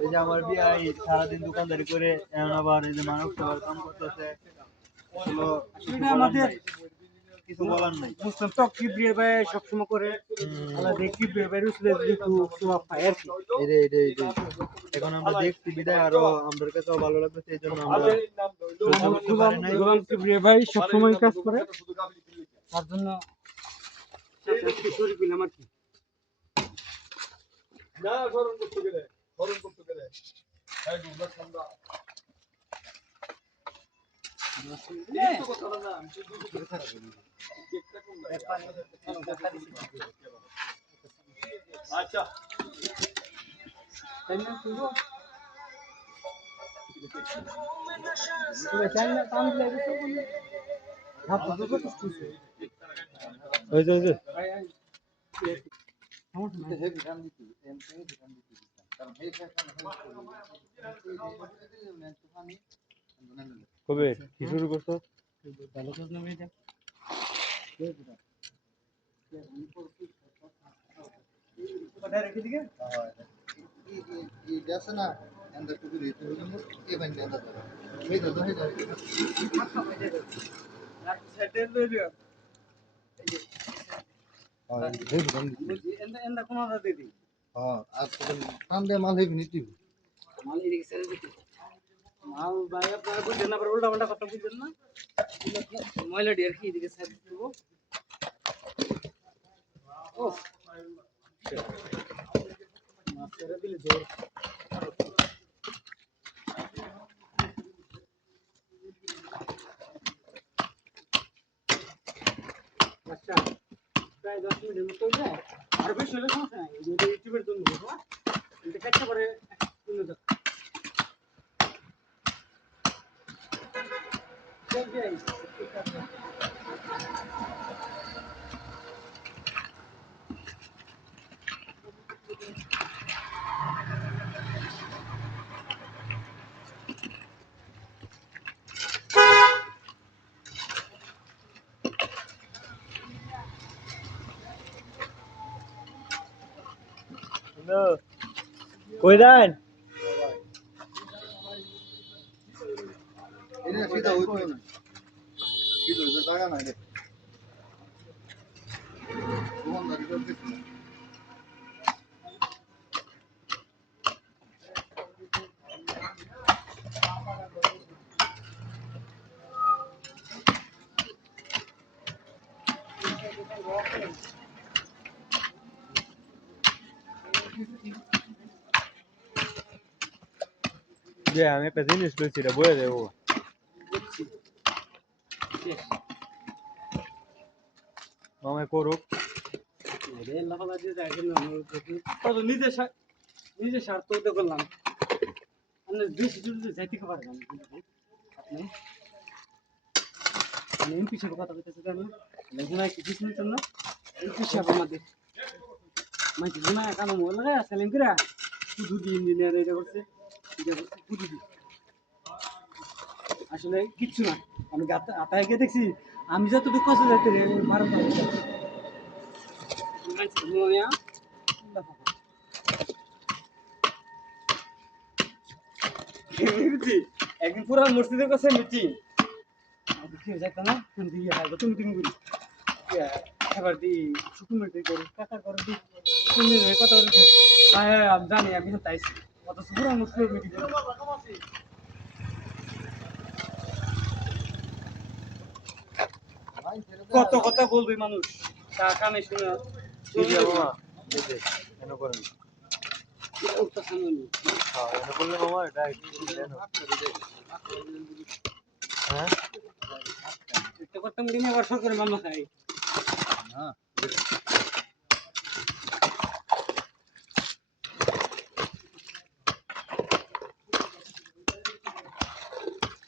এই যে আমার বিয়াই সারাদিন দোকানদারি করে এখন আবার এই যে মানব সেবার কাম করতেছে। আমাদের কিছু বলার নাই। বুঝলাম তো কিবরিয়া ভাই সবসময় করে আলাদা কিবরিয়া ভাই রুসলে একটু সোয়াব পায় আর কি। এখন আমরা দেখছি বিদায় আরো আমাদের কাছেও ভালো লাগছে, এই জন্য আমরা কিবরিয়া ভাই সবসময় কাজ করে, তার জন্য শরীর পেলাম আর কি। না স্মরণ করতে গেলে ঠান্ডা আচ্ছা কবে কি শুরু করছো? মাল ভাই আপনারা বুঝছেন না, উল্টা পাল্টা কথা বুঝছেন না, ময়লাটি আর কি এদিকে সাইড দেবো। ও মাছ ছেড়ে দিলে জোর আচ্ছা প্রায় 10 মিনিটের মতো হয়ে যায়, আর বেশি হলে সমস্যা নাই। যদি ইউটিউবের জন্য দেবো এটা কাটতে পারে তুলে দাও। কই দেন জায়গা নাই রে। যে আমি একটা জিনিস লইছি রে, বয়ে দেবো মামায় করুক নিজের স্বার্থ করলাম। যাইতে খাবার আপনি এমপি সাহেব কথা বলতেছে কিছু শুনছেন না? এমপি সাহেব আমাদের মাইকে গুনায় কানো মোবাইল লাগাই আসলেন কিরা শুধু ইঞ্জিনিয়ার এটা করছে আসলে কিচ্ছু না। আমি আতায় গিয়ে দেখছি, আমি যতটুকু কষ্ট যাইতে একদিন পুরো মসজিদের কাছে মিটিং যাইতাম না, তুমি তুমি করি এবার দি শুকুমিটি করি কাকা করে দি কথা বলছে। হ্যাঁ আমি জানি, আমি তাইছি অথচ পুরো মুসলিম মিটিং কত কথা বলবে মানুষ, টাকা নেই শুনে করতাম দিনে আবার সরকারি মামলা খাই।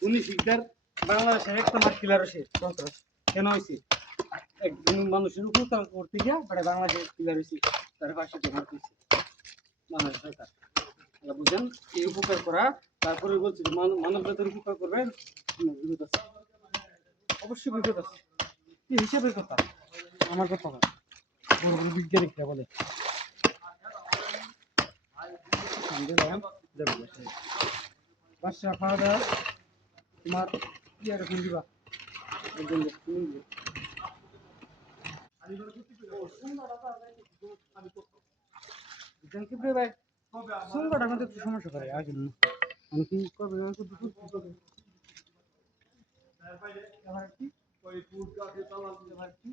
উনি শিকদার বাংলাদেশের একটা মাঠ কিলার সে সন্ত্রাস কেন হয়েছে একজন মানুষের উপর করতে গিয়া বাংলাদেশের কিলার হয়েছে, তার পাশে জমা করছে বাংলাদেশ সরকার। বুঝলেন এই উপকার করা, তারপরে বলছি মানব জাতির উপকার করবেন। অবশ্যই বিপদ আছে। কি হিসেবের কথা? আমার কথা না, বড় বড় বিজ্ঞানীরা বলে। দিলাম, যাবো বাসায়। বাসা খাওয়া দাওয়া তোমার কি আর ফোন দিবা? একদম তুমি দিও। জানকি ভাই সুন্দর আমাদের একটু সমস্যা করে আগে আমি কি করবো আমি তো দুপুর কি করবো এবার কি ওই ফুড গাছে চালান এবার কি